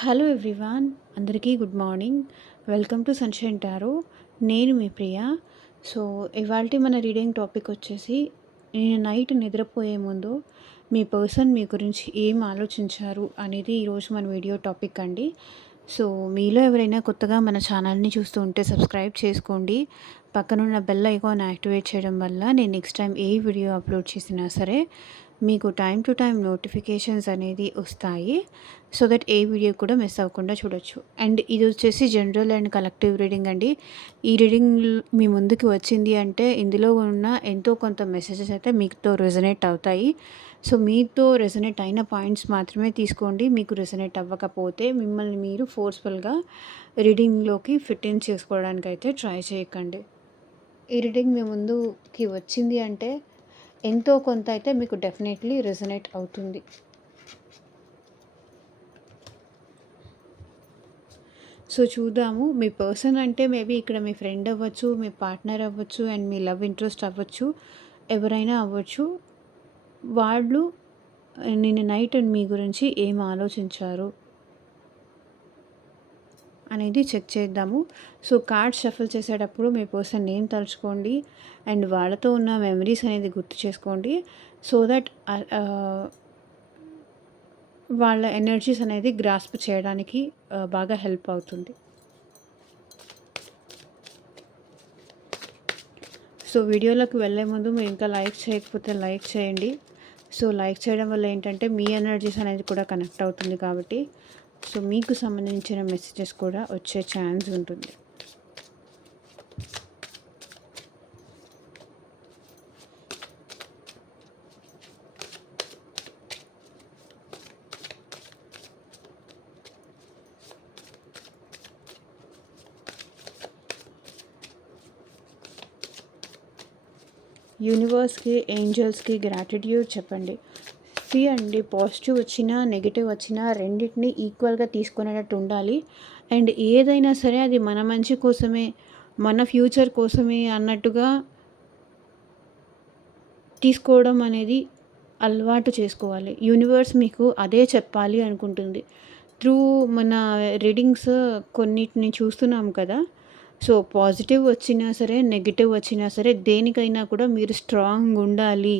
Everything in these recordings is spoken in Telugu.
హలో ఎవ్రీవాన్, అందరికీ good morning. Welcome to sunshine tarot. నేను మీ ప్రియ. సో ఇవాల్టి మన రీడింగ్ టాపిక్ వచ్చేసి, నేను నైట్ నిద్రపోయే ముందు మీ పర్సన్ మీ గురించి ఏం ఆలోచించారు అనేది ఈరోజు మన వీడియో టాపిక్ అండి. సో మీలో ఎవరైనా కొత్తగా మన ఛానల్ని చూస్తూ ఉంటే సబ్స్క్రైబ్ చేసుకోండి. పక్కనున్న బెల్ ఐకాన్ యాక్టివేట్ చేయడం వల్ల నేను నెక్స్ట్ టైం ఏ వీడియో అప్లోడ్ చేసినా సరే మీకు టైం టు టైం నోటిఫికేషన్స్ అనేది వస్తాయి. సో దట్ ఏ వీడియో కూడా మిస్ అవ్వకుండా చూడొచ్చు. అండ్ ఇది వచ్చేసి జనరల్ అండ్ కలెక్టివ్ రీడింగ్ అండి. ఈ రీడింగ్ మీ ముందుకు వచ్చింది అంటే ఇందులో ఉన్న ఎంతో కొంత మెసేజెస్ అయితే మీతో రెజనేట్ అవుతాయి. సో మీతో రెజనేట్ అయిన పాయింట్స్ మాత్రమే తీసుకోండి. మీకు రెజనేట్ అవ్వకపోతే మిమ్మల్ని మీరు ఫోర్స్ఫుల్గా రీడింగ్లోకి ఫిట్ ఇన్ చేసుకోవడానికి అయితే ట్రై చేయకండి. ఈ రీడింగ్ మీ ముందుకి వచ్చింది అంటే ఎంతో కొంత అయితే మీకు డెఫినెట్లీ రెజనేట్ అవుతుంది. సో చూద్దాము. మీ పర్సన్ అంటే మేబీ ఇక్కడ మీ ఫ్రెండ్ అవ్వచ్చు, మీ పార్ట్నర్ అవ్వచ్చు, అండ్ మీ లవ్ ఇంట్రెస్ట్ అవ్వచ్చు, ఎవరైనా అవ్వచ్చు. వాళ్ళు నిన్న నైట్ మీ గురించి ఏం ఆలోచించారు అనేది చెక్ చేద్దాము. సో కార్డ్ షఫల్ చేసేటప్పుడు మీ పర్సన్ నేమ్ తలుచుకోండి అండ్ వాళ్ళతో ఉన్న మెమరీస్ అనేది గుర్తు చేసుకోండి. సో దట్ వాళ్ళ ఎనర్జీస్ అనేది గ్రాస్ప్ చేయడానికి బాగా హెల్ప్ అవుతుంది. సో వీడియోలోకి వెళ్ళే ముందు మీరు ఇంకా లైక్ చేయకపోతే లైక్ చేయండి. సో లైక్ చేయడం వల్ల ఏంటంటే మీ ఎనర్జీస్ అనేది కూడా కనెక్ట్ అవుతుంది కాబట్టి సో మీకు సంబంధించిన మెసేజెస్ కూడా వచ్చే ఛాన్స్ ఉంటుంది. యూనివర్స్కి, ఏంజల్స్కి గ్రాటిట్యూడ్ చెప్పండి. అండి పాజిటివ్ వచ్చినా నెగిటివ్ వచ్చినా రెండింటిని ఈక్వల్గా తీసుకునేటట్టు ఉండాలి. అండ్ ఏదైనా సరే అది మన మంచి కోసమే, మన ఫ్యూచర్ కోసమే అన్నట్టుగా తీసుకోవడం అనేది అలవాటు చేసుకోవాలి. యూనివర్స్ మీకు అదే చెప్పాలి అనుకుంటుంది. త్రూ మన రీడింగ్స్ కొన్నిటిని చూస్తున్నాం కదా. సో పాజిటివ్ వచ్చినా సరే, నెగిటివ్ వచ్చినా సరే, దేనికైనా కూడా మీరు స్ట్రాంగ్ ఉండాలి.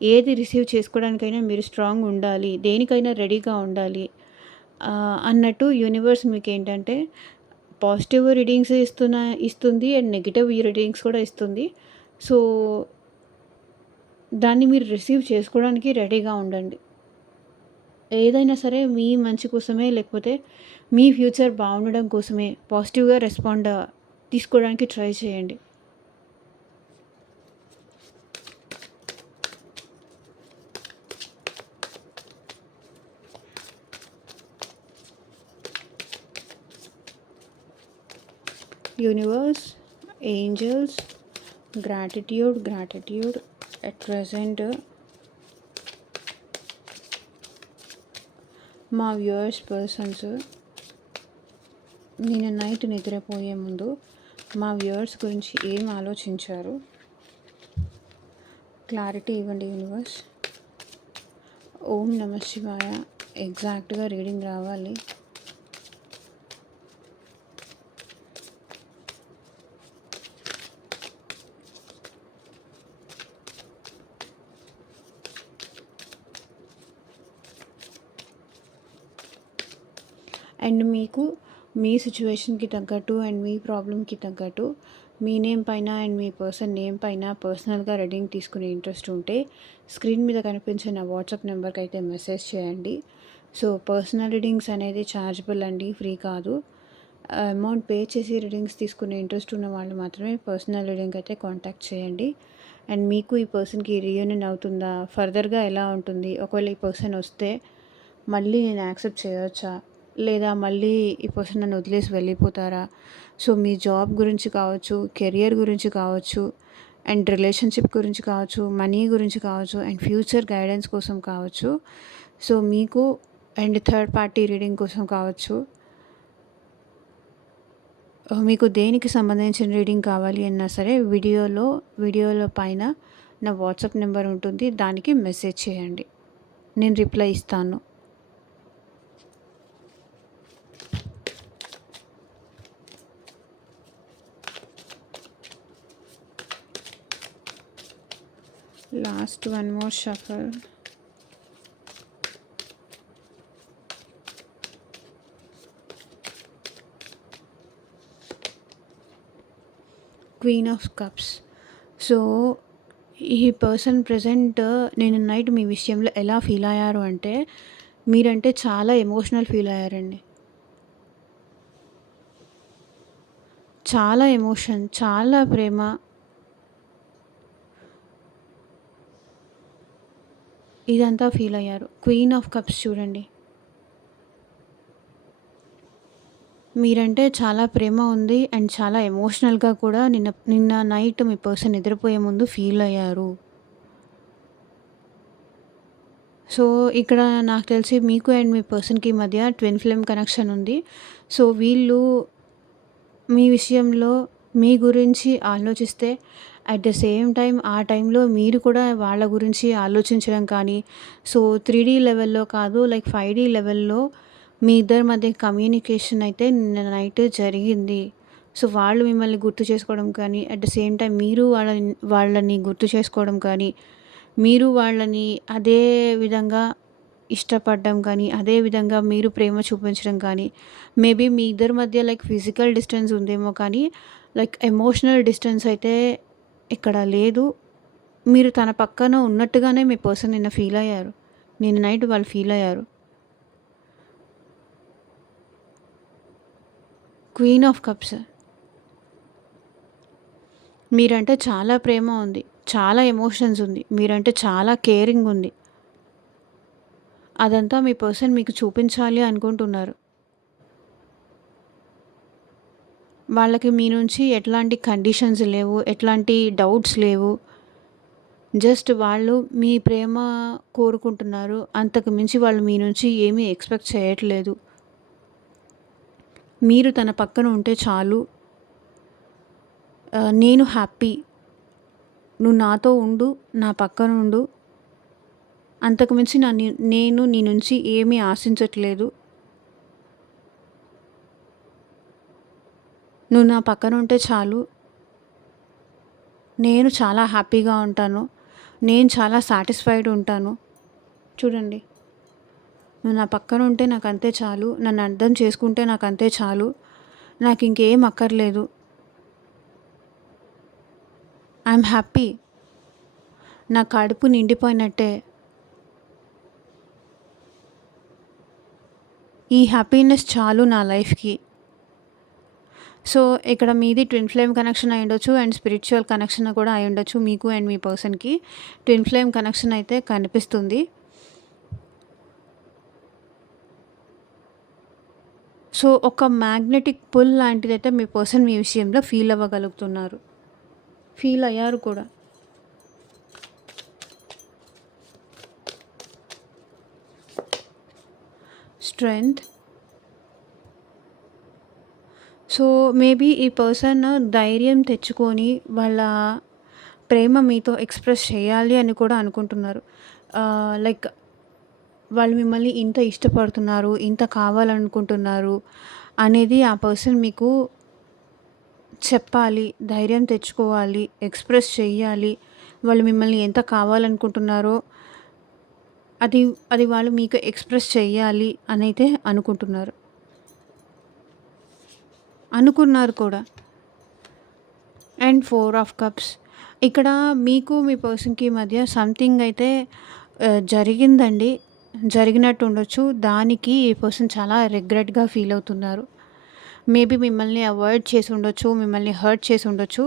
ఏది రిసీవ్ చేసుకోవడానికైనా మీరు స్ట్రాంగ్ ఉండాలి, దేనికైనా రెడీగా ఉండాలి అన్నట్టు యూనివర్స్ మీకు ఏంటంటే పాజిటివ్ రీడింగ్స్ ఇస్తుంది అండ్ నెగిటివ్ రీడింగ్స్ కూడా ఇస్తుంది. సో దాన్ని మీరు రిసీవ్ చేసుకోవడానికి రెడీగా ఉండండి. ఏదైనా సరే మీ మంచి కోసమే, లేకపోతే మీ ఫ్యూచర్ బాగుండడం కోసమే పాజిటివ్గా రెస్పాండ్ తీసుకోవడానికి ట్రై చేయండి. Universe, angels, gratitude at present మా వ్యూవర్స్ పర్సన్స్ నిన్న నైట్ నిద్రపోయే ముందు మా వ్యూవర్స్ గురించి ఏం ఆలోచించారు క్లారిటీ ఇవ్వండి యూనివర్స్. ఓం నమః శివాయ. ఎగ్జాక్ట్గా రీడింగ్ రావాలి. అండ్ మీకు మీ సిచ్యువేషన్కి తగ్గట్టు అండ్ మీ ప్రాబ్లమ్కి తగ్గట్టు మీ నేమ్ పైన అండ్ మీ పర్సన్ నేమ్ పైన పర్సనల్గా రీడింగ్ తీసుకునే ఇంట్రెస్ట్ ఉంటే స్క్రీన్ మీద కనిపించే నా వాట్సాప్ నెంబర్కి అయితే మెసేజ్ చేయండి. సో పర్సనల్ రీడింగ్స్ అనేది ఛార్జబుల్ అండి, ఫ్రీ కాదు. అమౌంట్ పే చేసి రీడింగ్స్ తీసుకునే ఇంట్రెస్ట్ ఉన్న వాళ్ళు మాత్రమే పర్సనల్ రీడింగ్ అయితే కాంటాక్ట్ చేయండి. అండ్ మీకు ఈ పర్సన్కి రీయూనియన్ అవుతుందా, ఫర్దర్గా ఎలా ఉంటుంది, ఒకవేళ ఈ పర్సన్ వస్తే మళ్ళీ నేను యాక్సెప్ట్ చేయవచ్చా, లేదా మళ్ళీ ఈ పర్సన్ నన్ను వదిలేసి వెళ్ళిపోతారా. సో మీ జాబ్ గురించి కావచ్చు, కెరియర్ గురించి కావచ్చు, అండ్ రిలేషన్షిప్ గురించి కావచ్చు, మనీ గురించి కావచ్చు, అండ్ ఫ్యూచర్ గైడెన్స్ కోసం కావచ్చు, సో మీకు అండ్ థర్డ్ పార్టీ రీడింగ్ కోసం కావచ్చు, మీకు దేనికి సంబంధించిన రీడింగ్ కావాలి అన్నా సరే వీడియోలో పైన నా వాట్సాప్ నెంబర్ ఉంటుంది, దానికి మెసేజ్ చేయండి, నేను రిప్లై ఇస్తాను. Last one more shuffle. Queen of cups. So ఈ పర్సన్ ప్రెజెంట్ నేను నైట్ మీ విషయంలో ఎలా ఫీల్ అయ్యారు అంటే, మీరంటే చాలా ఎమోషనల్ ఫీల్ అయ్యారండి. చాలా ఎమోషన్, చాలా ప్రేమ, ఇదంతా ఫీల్ అయ్యారు. క్వీన్ ఆఫ్ కప్స్ చూడండి. మీరంటే చాలా ప్రేమ ఉంది అండ్ చాలా ఎమోషనల్‌గా కూడా నిన్న నిన్న నైట్ మీ పర్సన్ నిద్రపోయే ముందు ఫీల్ అయ్యారు. సో, ఇక్కడ నాకు తెలిసి మీకు అండ్ మీ పర్సన్‌కి మధ్య ట్విన్ ఫ్లేమ్ కనెక్షన్ ఉంది. సో, వీళ్ళు మీ విషయంలో మీ గురించి ఆలోచిస్తే అట్ ద సేమ్ టైమ్ ఆ టైంలో మీరు కూడా వాళ్ళ గురించి ఆలోచించడం కానీ, సో 3D లెవెల్‌లో కాదు లైక్ 5D లెవెల్‌లో మీ ఇద్దరి మధ్య కమ్యూనికేషన్ అయితే నిన్న నైట్ జరిగింది. సో, వాళ్ళు మిమ్మల్ని గుర్తు చేసుకోవడం కానీ, అట్ ద సేమ్ టైమ్ మీరు వాళ్ళని గుర్తు చేసుకోవడం కానీ, మీరు వాళ్ళని అదే విధంగా ఇష్టపడడం కానీ, అదే విధంగా మీరు ప్రేమ చూపించడం కానీ, మేబీ మీ ఇద్దరి మధ్య లైక్ ఫిజికల్ డిస్టెన్స్ ఉందేమో కానీ, లైక్ ఎమోషనల్ డిస్టెన్స్ అయితే ఇక్కడ లేదు. మీరు తన పక్కన ఉన్నట్టుగానే మీ పర్సన్ నిన్న ఫీల్ అయ్యారు. నిన్న నైట్ వాళ్ళు ఫీల్ అయ్యారు. Queen of cups. మీరంటే చాలా ప్రేమ ఉంది. చాలా ఎమోషన్స్ ఉంది. మీరంటే చాలా కేరింగ్ ఉంది. అదంతా మీ పర్సన్ మీకు చూపించాలి అనుకుంటున్నారు. వాళ్ళకి మీ నుంచి ఎట్లాంటి కండిషన్స్ లేవు. ఎట్లాంటి డౌట్స్ లేవు. జస్ట్ వాళ్ళు మీ ప్రేమ కోరుకుంటున్నారు. అంతకు మించి వాళ్ళు మీ నుంచి ఏమీ ఎక్స్‌పెక్ట్ చేయట్లేదు. మీరు తన పక్కన ఉంటే చాలు. నేను హ్యాపీ. నువ్వు నాతో ఉండు. నా పక్కన ఉండు. అంతకు మించి నేను నీ నుంచి ఏమీ ఆశించట్లేదు. నువ్వు నా పక్కన ఉంటే చాలు. నేను చాలా హ్యాపీగా ఉంటాను. నేను చాలా సాటిస్ఫైడ్ ఉంటాను. చూడండి. నువ్వు నా పక్కన ఉంటే నాకు అంతే చాలు. నన్ను అర్థం చేసుకుంటే నాకు అంతే చాలు. నాకు ఇంకేం అక్కర్లేదు. I'm happy. నా కడుపు నిండిపోయినట్టే. ఈ హ్యాపీనెస్ చాలు నా లైఫ్‌కి. సో, ఇక్కడ మీది ట్విన్ ఫ్లేమ్ కనెక్షన్ అయ్యుండొచ్చు అండ్ స్పిరిచ్యువల్ కనెక్షన్ కూడా అయ్యుండొచ్చు మీకు అండ్ మీ పర్సన్‌కి. ట్విన్ ఫ్లేమ్ కనెక్షన్ అయితే కనిపిస్తుంది. సో, ఒక మ్యాగ్నెటిక్ పుల్ లాంటిదైతే మీ పర్సన్ మీ విషయంలో ఫీల్ అవ్వగలుగుతున్నారు. ఫీల్ అయ్యారు కూడా. స్ట్రెంగ్త్. సో, మేబీ ఈ పర్సన్ ధైర్యం తెచ్చుకొని వాళ్ళ ప్రేమ మీతో ఎక్స్‌ప్రెస్ చేయాలి అని కూడా అనుకుంటున్నారు. లైక్ వాళ్ళు మిమ్మల్ని ఇంత ఇష్టపడుతున్నారు, ఇంత కావాలనుకుంటున్నారు అనేది ఆ పర్సన్ మీకు చెప్పాలి, ధైర్యం తెచ్చుకోవాలి, ఎక్స్‌ప్రెస్ చెయ్యాలి. వాళ్ళు మిమ్మల్ని ఎంత కావాలనుకుంటున్నారో అది అది వాళ్ళు మీకు ఎక్స్‌ప్రెస్ చెయ్యాలి అనైతే అనుకుంటున్నారు. అనుకున్నారు కూడా. And 4 of cups. ఇక్కడ మీకు మీ పర్సన్‌కి మధ్య సంథింగ్ అయితే జరిగిందండి. జరిగినట్టు ఉండొచ్చు. దానికి ఈ పర్సన్ చాలా రిగ్రెట్‌గా ఫీల్ అవుతున్నారు. మేబీ మిమ్మల్ని అవాయిడ్ చేసి ఉండొచ్చు. మిమ్మల్ని హర్ట్ చేసి ఉండొచ్చు.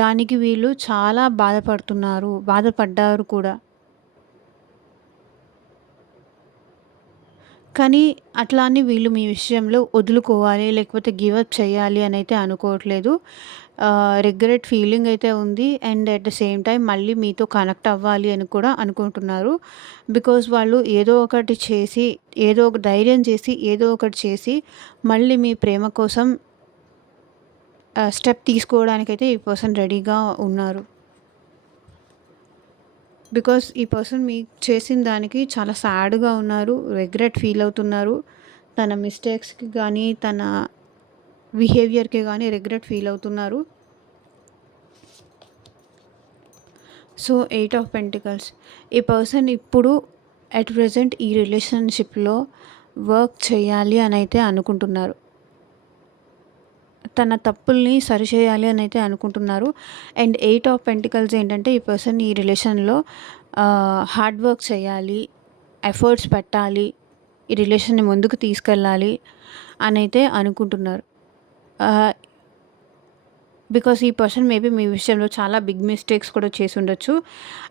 దానికి వీళ్ళు చాలా బాధపడుతున్నారు. బాధపడ్డారు కూడా. కానీ అట్లా అని వీళ్ళు మీ విషయంలో వదులుకోవాలి, లేకపోతే గివ్ అప్ చేయాలి అనైతే అనుకోవట్లేదు. రిగ్రెట్ ఫీలింగ్ అయితే ఉంది. And at the same time మళ్ళీ మీతో కనెక్ట్ అవ్వాలి అని కూడా అనుకుంటున్నారు. బికాజ్ వాళ్ళు ఏదో ఒకటి చేసి, ఏదో ఒక ధైర్యం చేసి, ఏదో ఒకటి చేసి మళ్ళీ మీ ప్రేమ కోసం స్టెప్ తీసుకోవడానికైతే ఈ పర్సన్ రెడీగా ఉన్నారు. బికాస్ ఈ పర్సన్ మీకు చేసిన దానికి చాలా సాడ్‌గా ఉన్నారు. రిగ్రెట్ ఫీల్ అవుతున్నారు. తన మిస్టేక్స్‌కి గానీ, తన బిహేవియర్‌కి గానీ రిగ్రెట్ ఫీల్ అవుతున్నారు. సో 8 ఆఫ్ పెంటికల్స్, ఈ పర్సన్ ఇప్పుడు అట్ ప్రెజెంట్ ఈ రిలేషన్షిప్లో వర్క్ చేయాలి అని అయితే అనుకుంటున్నారు. తన తప్పుల్ని సరిచేయాలి అని అయితే అనుకుంటున్నారు. అండ్ 8 ఆఫ్ పెంటికల్స్ ఏంటంటే ఈ పర్సన్ ఈ రిలేషన్లో హార్డ్ వర్క్ చేయాలి, ఎఫర్ట్స్ పెట్టాలి, ఈ రిలేషన్ని ముందుకు తీసుకెళ్ళాలి అని అయితే అనుకుంటున్నారు. బికాస్ ఈ పర్సన్ మేబీ మీ విషయంలో చాలా బిగ్ మిస్టేక్స్ కూడా చేసి ఉండొచ్చు.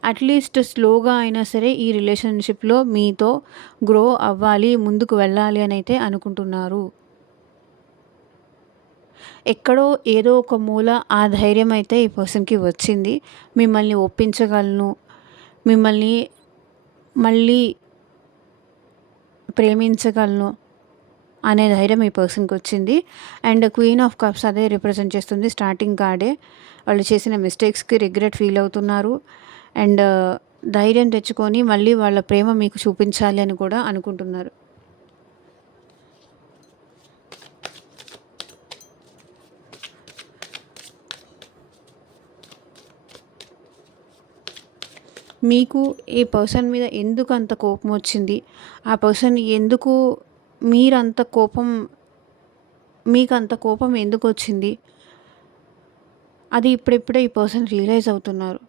అట్లీస్ట్ స్లోగా అయినా సరే ఈ రిలేషన్షిప్లో మీతో గ్రో అవ్వాలి, ముందుకు వెళ్ళాలి అని అయితే అనుకుంటున్నారు. ఎక్కడో ఏదో ఒక మూల ఆ ధైర్యం అయితే ఈ పర్సన్కి వచ్చింది. మిమ్మల్ని ఒప్పించగలను, మిమ్మల్ని మళ్ళీ ప్రేమించగలను అనే ధైర్యం ఈ పర్సన్కి వచ్చింది. అండ్ క్వీన్ ఆఫ్ కప్స్ అదే రిప్రజెంట్ చేస్తుంది. స్టార్టింగ్ కార్డే వాళ్ళు చేసిన మిస్టేక్స్కి రిగ్రెట్ ఫీల్ అవుతున్నారు. అండ్ ధైర్యం తెచ్చుకొని మళ్ళీ వాళ్ళ ప్రేమ మీకు చూపించాలి అని కూడా అనుకుంటున్నారు. మీకు ఈ పర్సన్ మీద ఎందుకు అంత కోపం వచ్చింది, ఆ పర్సన్ ఎందుకు మీరంత కోపం మీకు అంత కోపం ఎందుకు వచ్చింది, అది ఇప్పుడిప్పుడే ఈ పర్సన్ రియలైజ్ అవుతున్నారు.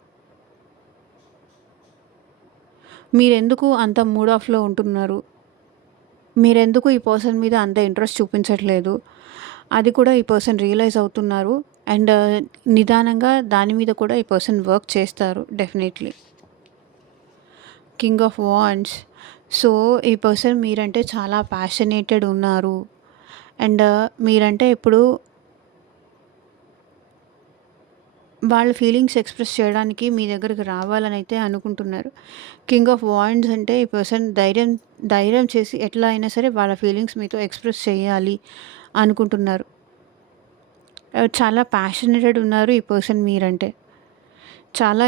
మీరెందుకు అంత మూడ్ ఆఫ్లో ఉంటున్నారు, మీరెందుకు ఈ పర్సన్ మీద అంత ఇంట్రెస్ట్ చూపించట్లేదు, అది కూడా ఈ పర్సన్ రియలైజ్ అవుతున్నారు. అండ్ నిదానంగా దాని మీద కూడా ఈ పర్సన్ వర్క్ చేస్తారు definitely. King of wands, so ఈ పర్సన్ మీరంటే చాలా ప్యాషనేటెడ్ ఉన్నారు. అండ్ మీరంటే ఇప్పుడు వాళ్ళ ఫీలింగ్స్ ఎక్స్ప్రెస్ చేయడానికి మీ దగ్గరికి రావాలని అయితే అనుకుంటున్నారు. కింగ్ ఆఫ్ వాండ్స్ అంటే ఈ పర్సన్ ధైర్యం చేసి ఎట్లా అయినా సరే వాళ్ళ ఫీలింగ్స్ మీతో ఎక్స్ప్రెస్ చేయాలి అనుకుంటున్నారు. చాలా ప్యాషనేటెడ్ ఉన్నారు ఈ పర్సన్ మీరంటే. చాలా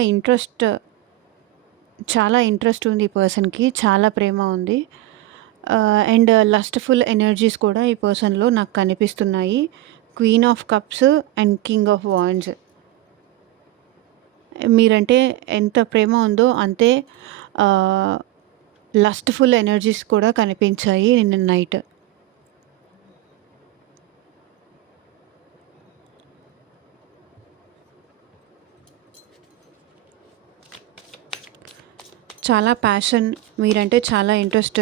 ఇంట్రెస్ట్ ఉంది ఈ పర్సన్కి, చాలా ప్రేమ ఉంది. అండ్ లస్ట్ఫుల్ ఎనర్జీస్ కూడా ఈ పర్సన్లో నాకు కనిపిస్తున్నాయి. Queen of cups and king of wands, మీరంటే ఎంత ప్రేమ ఉందో అంతే లస్ట్ఫుల్ ఎనర్జీస్ కూడా కనిపించాయి నిన్న నైట్. చాలా ప్యాషన్, మీరంటే చాలా ఇంట్రెస్ట్.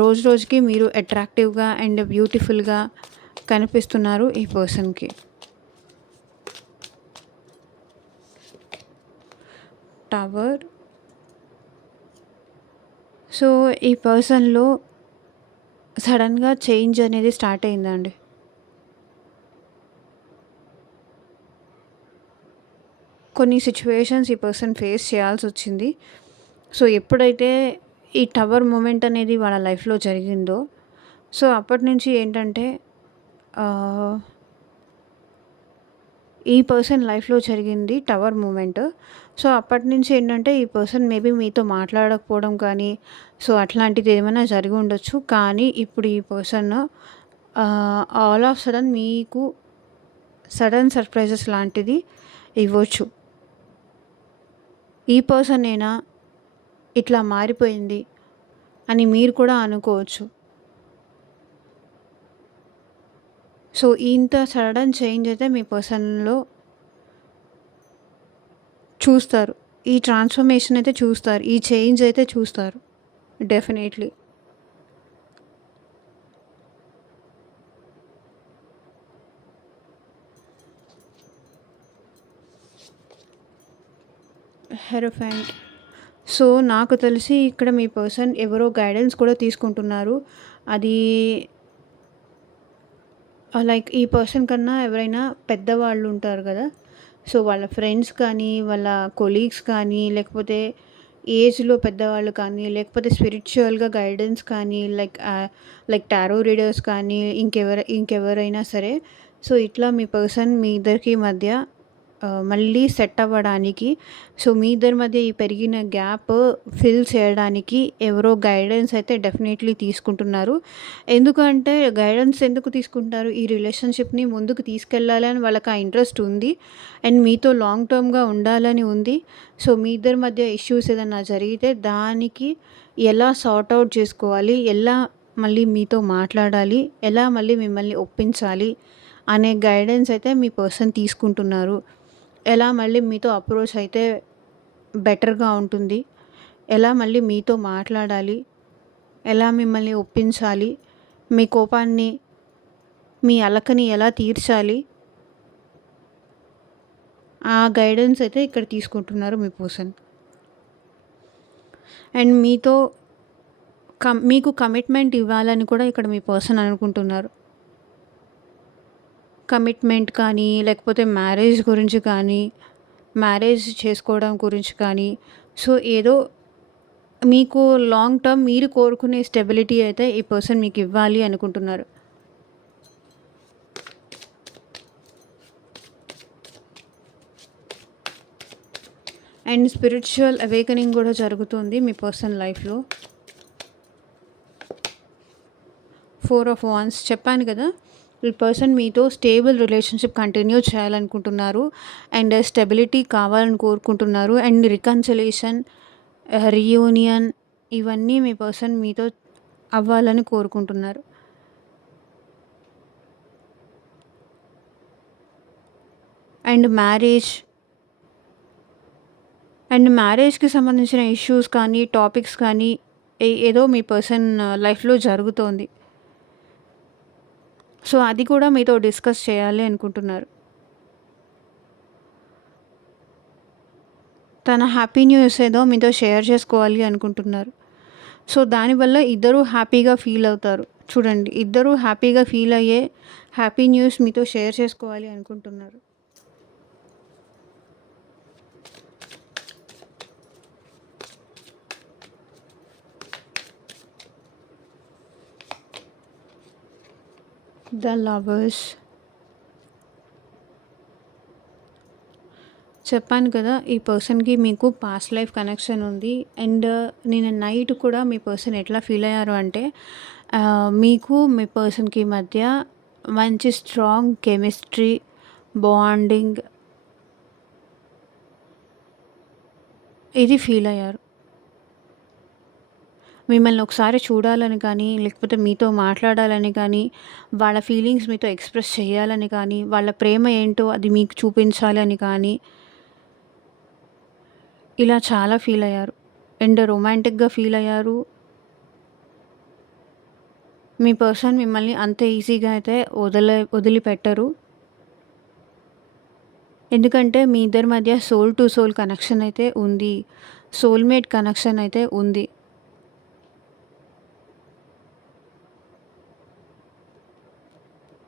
రోజు రోజుకి మీరు అట్రాక్టివ్గా అండ్ బ్యూటిఫుల్గా కనిపిస్తున్నారు ఈ పర్సన్కి. టవర్, సో ఈ పర్సన్లో సడన్గా చేంజ్ అనేది స్టార్ట్ అయిందండి. కొన్ని సిచ్యువేషన్స్ ఈ పర్సన్ ఫేస్ చేయాల్సి వచ్చింది. సో ఎప్పుడైతే ఈ టవర్ మూమెంట్ అనేది వాళ్ళ లైఫ్లో జరిగిందో, సో అప్పటి నుంచి ఏంటంటే ఈ పర్సన్ లైఫ్లో జరిగింది టవర్ మూమెంట్. సో అప్పటి నుంచి ఏంటంటే ఈ పర్సన్ మేబీ మీతో మాట్లాడకపోవడం కానీ, సో అట్లాంటిది ఏమైనా జరిగి ఉండొచ్చు. కానీ ఇప్పుడు ఈ పర్సన్ ఆల్ ఆఫ్ సడన్ మీకు సడన్ సర్ప్రైజెస్ లాంటిది ఇవ్వచ్చు. ఈ పర్సనేనా ఇట్లా మారిపోయింది అని మీరు కూడా అనుకోవచ్చు. సో ఇంత సడన్ చేంజ్ అయితే మీ పర్సన్లో చూస్తారు. ఈ ట్రాన్స్ఫర్మేషన్ అయితే చూస్తారు, ఈ చేంజ్ అయితే చూస్తారు డెఫినెట్లీ. హెరోఫెంట్, సో నాకు తెలిసి ఇక్కడ మీ పర్సన్ ఎవరో గైడెన్స్ కూడా తీసుకుంటున్నారు. అది లైక్ ఈ పర్సన్ కన్నా ఎవరైనా పెద్దవాళ్ళు ఉంటారు కదా, సో వాళ్ళ ఫ్రెండ్స్ కానీ, వాళ్ళ కొలీగ్స్ కానీ, లేకపోతే ఏజ్లో పెద్దవాళ్ళు కానీ, లేకపోతే స్పిరిచువల్గా గైడెన్స్ కానీ, లైక్ టారో రీడర్స్ కానీ, ఇంకెవరైనా సరే. సో ఇట్లా మీ పర్సన్ మీ ఇద్దరికి మధ్య మళ్ళీ సెట్ అవ్వడానికి, సో మీ ఇద్దరి మధ్య ఈ పెరిగిన గ్యాప్ ఫిల్ చేయడానికి ఎవరో గైడెన్స్ అయితే డెఫినెట్లీ తీసుకుంటున్నారు. ఎందుకంటే గైడెన్స్ ఎందుకు తీసుకుంటారు, ఈ రిలేషన్షిప్ని ముందుకు తీసుకెళ్ళాలి అని వాళ్ళకి ఆ ఇంట్రెస్ట్ ఉంది అండ్ మీతో లాంగ్ టర్మ్గా ఉండాలని ఉంది. సో మీ ఇద్దరి మధ్య ఇష్యూస్ ఏదైనా జరిగితే దానికి ఎలా సార్ట్ అవుట్ చేసుకోవాలి, ఎలా మళ్ళీ మీతో మాట్లాడాలి, ఎలా మళ్ళీ మిమ్మల్ని ఒప్పించాలి అనే గైడెన్స్ అయితే మీ పర్సన్ తీసుకుంటున్నారు. ఎలా మళ్ళీ మీతో అప్రోచ్ అయితే బెటర్గా ఉంటుంది, ఎలా మళ్ళీ మీతో మాట్లాడాలి, ఎలా మిమ్మల్ని ఒప్పించాలి, మీ కోపాన్ని, మీ అలకని ఎలా తీర్చాలి, ఆ గైడెన్స్ అయితే ఇక్కడ తీసుకుంటున్నారు మీ పర్సన్. అండ్ మీతో మీకు కమిట్మెంట్ ఇవ్వాలని కూడా ఇక్కడ మీ పర్సన్ అనుకుంటున్నారు. కమిట్మెంట్ కానీ, లేకపోతే మ్యారేజ్ గురించి కానీ, మ్యారేజ్ చేసుకోవడం గురించి కానీ, సో ఏదో మీకు లాంగ్ టర్మ్ మీరు కోరుకునే స్టెబిలిటీ అయితే ఈ పర్సన్ మీకు ఇవ్వాలి అనుకుంటున్నారు. అండ్ స్పిరిచువల్ అవేకనింగ్ కూడా జరుగుతుంది మీ పర్సన్ లైఫ్లో. 4 ఆఫ్ వాండ్స్ చెప్పాను కదా, ఈ పర్సన్ మీతో స్టేబుల్ రిలేషన్షిప్ కంటిన్యూ చేయాలనుకుంటున్నారు అండ్ స్టెబిలిటీ కావాలని కోరుకుంటున్నారు. అండ్ రికన్సిలేషన్, రీయూనియన్ ఇవన్నీ మీ పర్సన్ మీతో అవ్వాలని కోరుకుంటున్నారు. అండ్ మ్యారేజ్కి సంబంధించిన ఇష్యూస్ కానీ, టాపిక్స్ కానీ ఏదో మీ పర్సన్ లైఫ్లో జరుగుతోంది. సో అది కూడా మీతో డిస్కస్ చేయాలి అనుకుంటున్నారు. తన హ్యాపీ న్యూస్ ఏదో మీతో షేర్ చేసుకోవాలి అనుకుంటున్నారు. సో దానివల్ల ఇద్దరూ హ్యాపీగా ఫీల్ అవుతారు. చూడండి, ఇద్దరూ హ్యాపీగా ఫీల్ అయ్యే హ్యాపీ న్యూస్ మీతో షేర్ చేసుకోవాలి అనుకుంటున్నారు. ద లవర్స్ చెప్పాను కదా, ఈ పర్సన్కి మీకు పాస్ట్ లైఫ్ కనెక్షన్ ఉంది. అండ్ నేను నైట్ కూడా మీ పర్సన్ ఎట్లా ఫీల్ అయ్యారు అంటే, మీకు మీ పర్సన్కి మధ్య మంచి స్ట్రాంగ్ కెమిస్ట్రీ, బాండింగ్ ఇది ఫీల్ అయ్యారు. మిమ్మల్ని ఒకసారి చూడాలని కానీ, లేకపోతే మీతో మాట్లాడాలని కానీ, వాళ్ళ ఫీలింగ్స్ మీతో ఎక్స్ప్రెస్ చేయాలని కానీ, వాళ్ళ ప్రేమ ఏంటో అది మీకు చూపించాలని కానీ, ఇలా చాలా ఫీల్ అయ్యారు. అండ్ రొమాంటిక్గా ఫీల్ అయ్యారు. మీ పర్సన్ మిమ్మల్ని అంత ఈజీగా అయితే వదిలిపెట్టరు. ఎందుకంటే మీ ఇద్దరి మధ్య సోల్ టు సోల్ కనెక్షన్ అయితే ఉంది, సోల్మేట్ కనెక్షన్ అయితే ఉంది.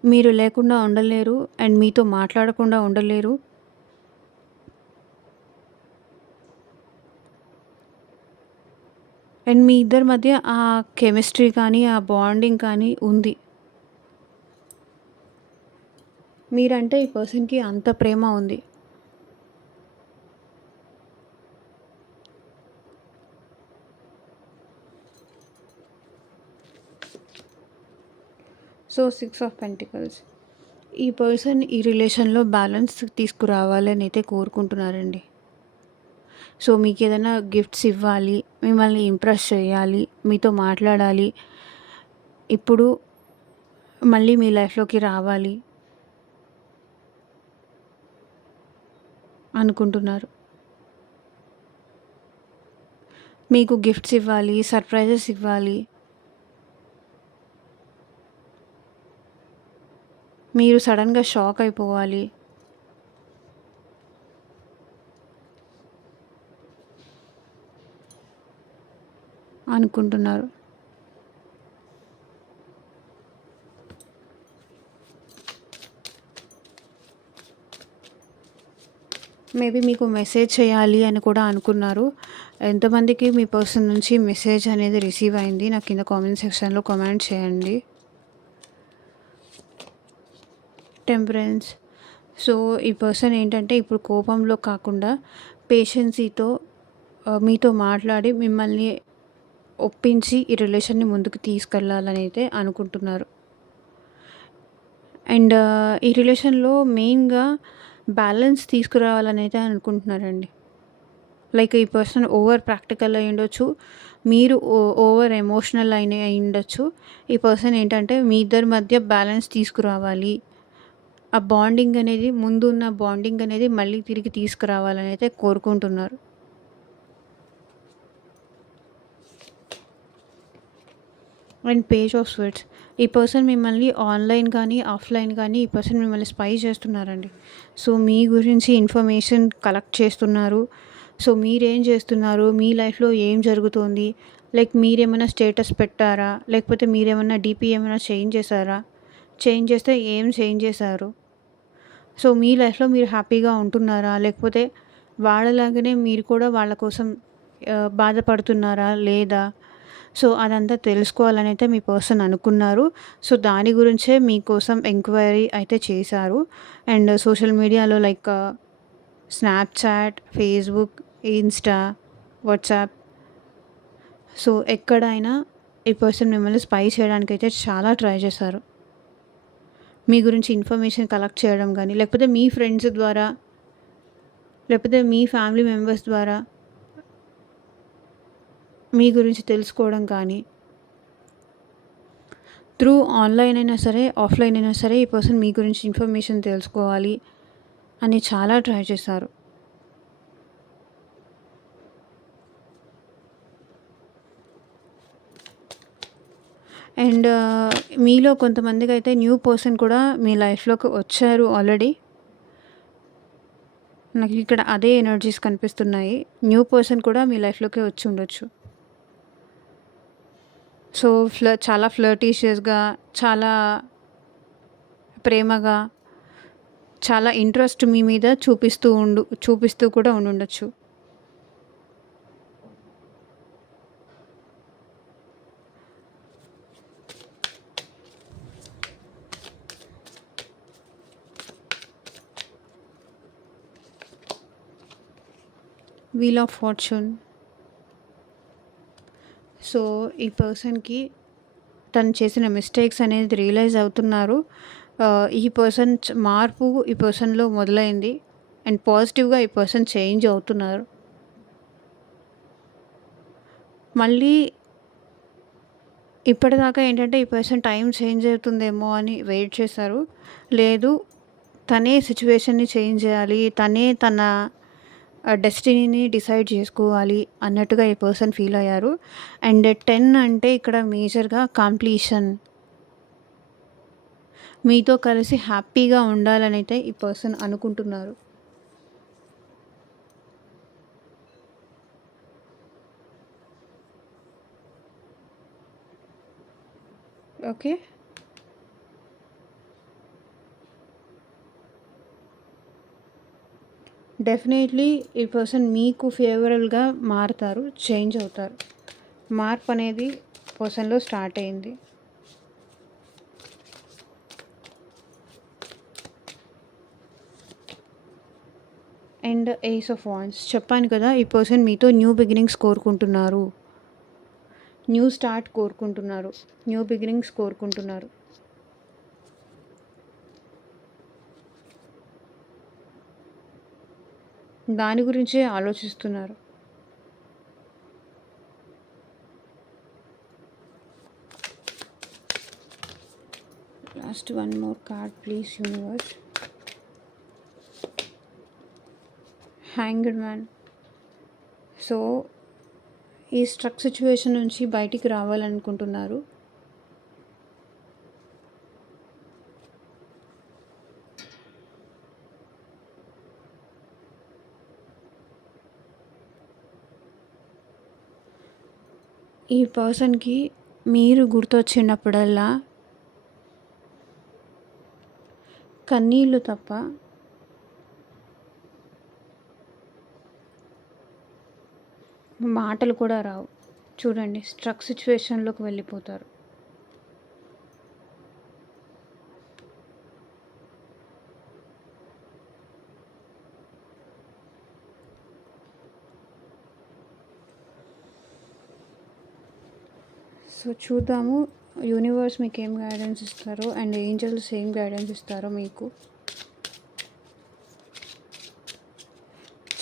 మీరు లేకుండా ఉండలేరు అండ్ మీతో మాట్లాడకుండా ఉండలేరు. అండ్ మీ ఇద్దరి మధ్య ఆ కెమిస్ట్రీ కానీ, ఆ బాండింగ్ కానీ ఉంది. మీరంటే ఈ పర్సన్కి అంత ప్రేమ ఉంది. సో 6 ఆఫ్ పెంటికల్స్ ఈ పర్సన్ ఈ రిలేషన్లో బ్యాలెన్స్ తీసుకురావాలని అయితే కోరుకుంటున్నారండి. సో మీకు ఏదైనా గిఫ్ట్స్ ఇవ్వాలి, మిమ్మల్ని ఇంప్రెస్ చేయాలి, మీతో మాట్లాడాలి, ఇప్పుడు మళ్ళీ మీ లైఫ్లోకి రావాలి అనుకుంటున్నారు. మీకు గిఫ్ట్స్ ఇవ్వాలి, సర్ప్రైజెస్ ఇవ్వాలి, మీరు సడన్గా షాక్ అయిపోవాలి, అనుకుంటున్నారు. మేబీ మీకు మెసేజ్ చేయాలి అని కూడా అనుకున్నారు. ఎంతమందికి మీ పర్సన్ నుంచి మెసేజ్ అనేది రిసీవ్ అయింది నాకు కింద కామెంట్ సెక్షన్లో కామెంట్ చేయండి. టెంపరెన్స్ సో, ఈ పర్సన్ ఏంటంటే ఇప్పుడు కోపంలో కాకుండా పేషెన్సీతో మీతో మాట్లాడి మిమ్మల్ని ఒప్పించి ఈ రిలేషన్‌ని ముందుకు తీసుకెళ్ళాలని అయితే అనుకుంటున్నారు. అండ్ ఈ రిలేషన్‌లో మెయిన్‌గా బ్యాలెన్స్ తీసుకురావాలని అయితే అనుకుంటున్నారండి. లైక్ ఈ పర్సన్ ఓవర్ ప్రాక్టికల్ అయ్యుండొచ్చు. మీరు ఓవర్ ఎమోషనల్ అయ్యుండొచ్చు. ఈ పర్సన్ ఏంటంటే మీ ఇద్దరి మధ్య బ్యాలెన్స్ తీసుకురావాలి. ఆ బాండింగ్ అనేది ముందున్న బాండింగ్ అనేది మళ్ళీ తిరిగి తీసుకురావాలని అయితే కోరుకుంటున్నారు. And page of swords. ఈ పర్సన్ మిమ్మల్ని ఆన్‌లైన్ కానీ, ఆఫ్‌లైన్ కానీ ఈ పర్సన్ మిమ్మల్ని స్పై చేస్తున్నారండి. సో, మీ గురించి ఇన్ఫర్మేషన్ కలెక్ట్ చేస్తున్నారు. సో, మీరేం చేస్తున్నారు? మీ లైఫ్‌లో ఏం జరుగుతోంది? లైక్ మీరేమైనా స్టేటస్ పెట్టారా? లేకపోతే మీరేమన్నా డీపీ ఏమైనా చేంజ్ చేశారా? చేంజ్ చేస్తే ఏం చేంజ్ చేశారు? సో, మీ లైఫ్‌లో మీరు హ్యాపీగా ఉంటున్నారా? లేకపోతే వాళ్ళలాగానే మీరు కూడా వాళ్ళ కోసం బాధపడుతున్నారా? లేదా? సో, అదంతా తెలుసుకోవాలనైతే మీ పర్సన్ అనుకున్నారు. సో, దాని గురించే మీకోసం ఎంక్వైరీ అయితే చేశారు. అండ్ సోషల్ మీడియాలో like Snapchat, Facebook, Insta, WhatsApp, so, ఎక్కడైనా ఈ పర్సన్ మిమ్మల్ని స్పై చేయడానికైతే చాలా ట్రై చేశారు. మీ గురించి ఇన్ఫర్మేషన్ కలెక్ట్ చేయడం గానీ, లేకపోతే మీ ఫ్రెండ్స్ ద్వారా, లేకపోతే మీ ఫ్యామిలీ మెంబర్స్ ద్వారా మీ గురించి తెలుసుకోవడం కానీ, త్రూ ఆన్‌లైన్ అయినా సరే, ఆఫ్‌లైన్ అయినా సరే ఈ పర్సన్ మీ గురించి ఇన్ఫర్మేషన్ తెలుసుకోవాలి అని చాలా ట్రై చేశారు. అండ్ మీలో కొంతమందికైతే న్యూ పర్సన్ కూడా మీ లైఫ్‌లోకి వచ్చారు ఆల్రెడీ. నాకు ఇక్కడ అదే ఎనర్జీస్ కనిపిస్తున్నాయి. న్యూ పర్సన్ కూడా మీ లైఫ్‌లోకి వచ్చి ఉండొచ్చు. సో, చాలా ఫ్లర్టీషియస్‌గా, చాలా ప్రేమగా, చాలా ఇంట్రెస్ట్ మీ మీద చూపిస్తూ కూడా ఉండుండొచ్చు. Wheel of fortune. సో, ఈ పర్సన్‌కి తను చేసిన మిస్టేక్స్ అనేది రియలైజ్ అవుతున్నారు. ఈ పర్సన్ మార్పు ఈ పర్సన్‌లో మొదలైంది. అండ్ పాజిటివ్‌గా ఈ పర్సన్ చేంజ్ అవుతున్నారు. మళ్ళీ ఇప్పటిదాకా ఏంటంటే ఈ పర్సన్ టైం చేంజ్ అవుతుందేమో అని వెయిట్ చేశారు. లేదు, తనే సిట్యుయేషన్‌ని చేంజ్ చేయాలి. తనే తన డెస్టినీని డిసైడ్ చేసుకోవాలి అన్నట్టుగా ఈ పర్సన్ ఫీల్ అయ్యారు. అండ్ 10 అంటే ఇక్కడ మేజర్‌గా కంప్లీషన్. మీతో కలిసి హ్యాపీగా ఉండాలనైతే ఈ పర్సన్ అనుకుంటున్నారు. ఓకే. డెఫినెట్లీ ఈ పర్సన్ మీకు ఫేవరబుల్‌గా మారతారు. చేంజ్ అవుతారు. మార్పు అనేది పర్సన్‌లో స్టార్ట్ అయింది. And ace of wands. చెప్పాను కదా! ఈ పర్సన్ మీతో న్యూ బిగినింగ్స్ కోరుకుంటున్నారు. న్యూ స్టార్ట్ కోరుకుంటున్నారు. న్యూ బిగినింగ్స్ కోరుకుంటున్నారు. దాని గురించే ఆలోచిస్తున్నారు. Last one more card please universe. Hanged man. So, ఈ స్ట్రక్ సిట్యుయేషన్ నుంచి బయటికి రావాలనుకుంటున్నారు. ఈ పర్సన్‌కి మీరు గుర్తొచ్చినప్పుడల్లా కన్నీళ్ళు తప్ప మాటలు కూడా రావు. చూడండి, స్ట్రక్ సిట్యుయేషన్‌లోకి వెళ్ళిపోతారు. సో చూద్దాము యూనివర్స్ మీకు ఏం గైడెన్స్ ఇస్తారో అండ్ ఏంజల్స్ ఏం గైడెన్స్ ఇస్తారో మీకు.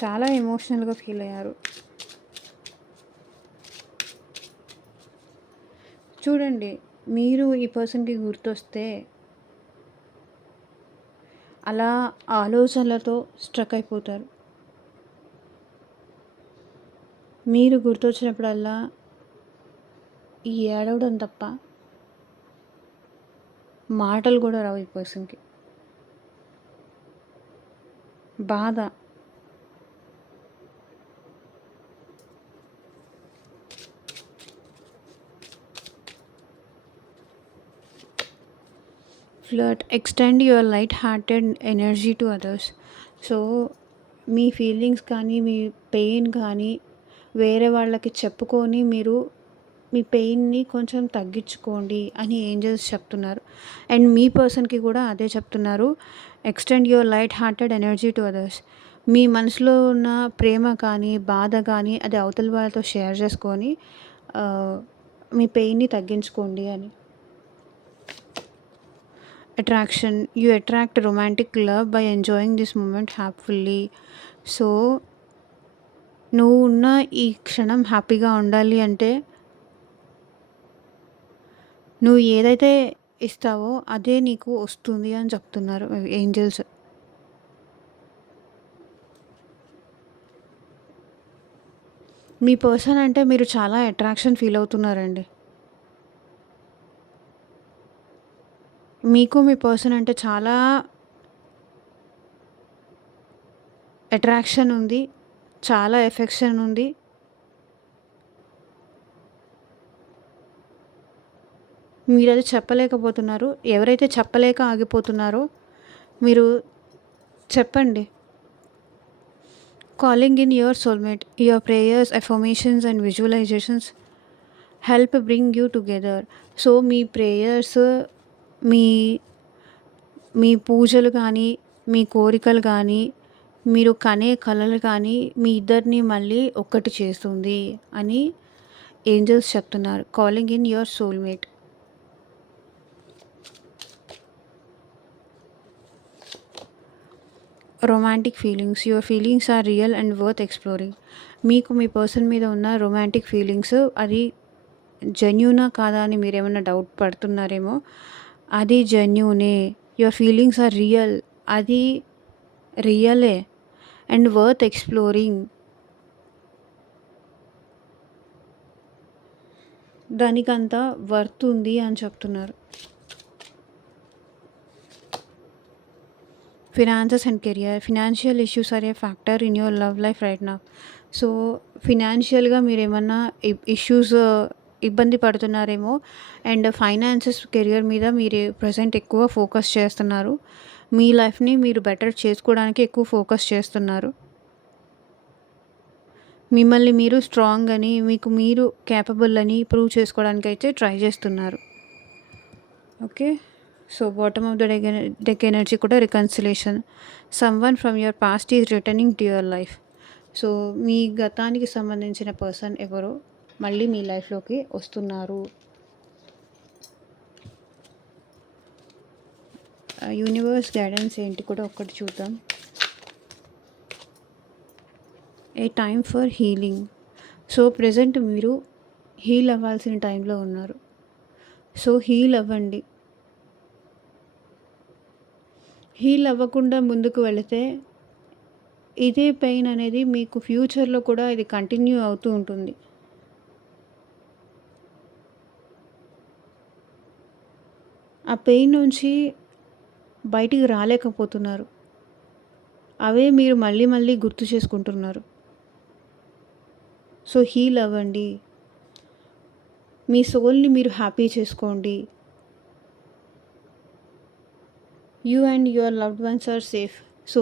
చాలా ఎమోషనల్గా ఫీల్ అయ్యారు. చూడండి, మీరు ఈ పర్సన్కి గుర్తొస్తే అలా ఆలోచనలతో స్ట్రక్ అయిపోతారు. మీరు గుర్తొచ్చినప్పుడల్లా ఈ ఏడవడం తప్ప మాటలు కూడా రావు ఈ పర్సన్కి. బాధ. Flirt. Extend your light hearted energy to others. So me feelings కానీ మీ పెయిన్ కానీ వేరే వాళ్ళకి చెప్పుకొని మీరు మీ పెయిన్ని కొంచెం తగ్గించుకోండి అని ఏంజల్స్ చెప్తున్నారు. అండ్ మీ పర్సన్కి కూడా అదే చెప్తున్నారు. Extend your light hearted energy to others. మీ మనసులో ఉన్న ప్రేమ కానీ బాధ కానీ అది అవతల వాళ్ళతో షేర్ చేసుకొని మీ పెయిన్ని తగ్గించుకోండి అని. Attraction. You attract romantic love by enjoying this moment happyfully. So నువ్వు ఉన్న ఈ క్షణం హ్యాపీగా ఉండాలి అంటే నువ్వు ఏదైతే ఇస్తావో అదే నీకు వస్తుంది అని చెప్తున్నారు ఏంజల్స్. మీ పర్సన్ అంటే మీరు చాలా అట్రాక్షన్ ఫీల్ అవుతున్నారండి. మీకు మీ పర్సన్ అంటే చాలా అట్రాక్షన్ ఉంది, చాలా ఎఫెక్షన్ ఉంది. మీరు అది చెప్పలేకపోతున్నారు. ఎవరైతే చెప్పలేక ఆగిపోతున్నారో మీరు చెప్పండి. Calling in your soulmate. Your prayers, affirmations and visualisations help bring you together. So మీ ప్రేయర్స్, మీ మీ పూజలు కానీ మీ కోరికలు కానీ మీరు కనే కలలు కానీ మీ ఇద్దరిని మళ్ళీ ఒక్కటి చేస్తుంది అని ఏంజల్స్ చెప్తున్నారు. Calling in your soulmate. Romantic feelings. Your feelings are real and worth exploring. మీకు మీ పర్సన్ మీద ఉన్న రొమాంటిక్ ఫీలింగ్స్ అది జెన్యూనా కాదా అని మీరేమైనా డౌట్ పడుతున్నారేమో. అది జెన్యూనే. Your feelings are real. అది రియలే అండ్ వర్త్ ఎక్స్ప్లోరింగ్. దానికంతా వర్త్ ఉంది అని చెప్తున్నారు. Finances and career. Financial issues are a factor in your love life right now. So ఫినాన్షియల్గా మీరు ఏమన్నా ఇష్యూస్ ఇబ్బంది పడుతున్నారేమో. అండ్ ఫైనాన్సెస్, కెరియర్ మీద మీరు ప్రజెంట్ ఎక్కువ ఫోకస్ చేస్తున్నారు. మీ లైఫ్ని మీరు బెటర్ చేసుకోవడానికి ఎక్కువ ఫోకస్ చేస్తున్నారు. మిమ్మల్ని మీరు స్ట్రాంగ్ అని, మీకు మీరు క్యాపబుల్ అని ప్రూవ్ చేసుకోవడానికి అయితే ట్రై చేస్తున్నారు. Okay. So bottom of the deck energy కూడా reconciliation. Someone from your past is returning to your life. So మీ గతానికి సంబంధించిన పర్సన్ ఎవరో మళ్ళీ మీ లైఫ్లోకి వస్తున్నారు. యూనివర్స్ గైడెన్స్ ఏంటి కూడా ఒక్కటి చూద్దాం. A time for healing. So present మీరు హీల్ అవ్వాల్సిన టైంలో ఉన్నారు. సో హీల్ అవ్వండి. హీల్ అవ్వకుండా ముందుకు వెళితే ఇదే పెయిన్ అనేది మీకు ఫ్యూచర్లో కూడా ఇది కంటిన్యూ అవుతూ ఉంటుంది. ఆ పెయిన్ నుంచి బయటికి రాలేకపోతున్నారు. అవే మీరు మళ్ళీ మళ్ళీ గుర్తు చేసుకుంటున్నారు. సో హీల్ అవ్వండి. మీ సోల్ని మీరు హ్యాపీ చేసుకోండి. You and your loved ones are safe. So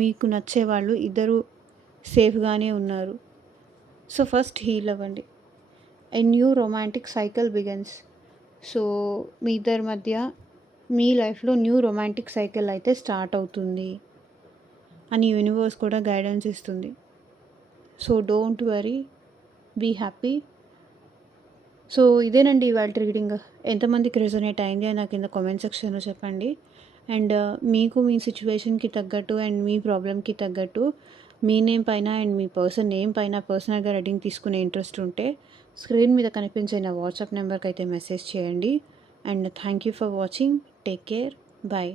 మీకు నచ్చేవాళ్ళు ఇద్దరు సేఫ్గానే ఉన్నారు. సో ఫస్ట్ హీల్ అవ్వండి. A new romantic cycle begins. So మీ ఇద్దరి మధ్య మీ లైఫ్లో న్యూ రొమాంటిక్ సైకిల్ అయితే స్టార్ట్ అవుతుంది అని యూనివర్స్ కూడా గైడెన్స్ ఇస్తుంది. So don't worry, be happy. So ఇదేనండి ఇవాల్టి రీడింగ్. ఎంతమందికి రెజొనేట్ అయింది అని నాకు కింద కామెంట్ సెక్షన్‌లో చెప్పండి. అండ్ మీకు మీ సిట్యుయేషన్‌కి తగ్గట్టు అండ్ మీ ప్రాబ్లమ్‌కి తగ్గట్టు మీ నేమ్ పైన అండ్ మీ పర్సన్ నేమ్ పైన పర్సనల్‌గా రీడింగ్ తీసుకునే ఇంట్రెస్ట్ ఉంటే స్క్రీన్ మీద కనిపించే నా వాట్సాప్ నెంబర్‌కైతే మెసేజ్ చేయండి. And thank you for watching. Take care. By.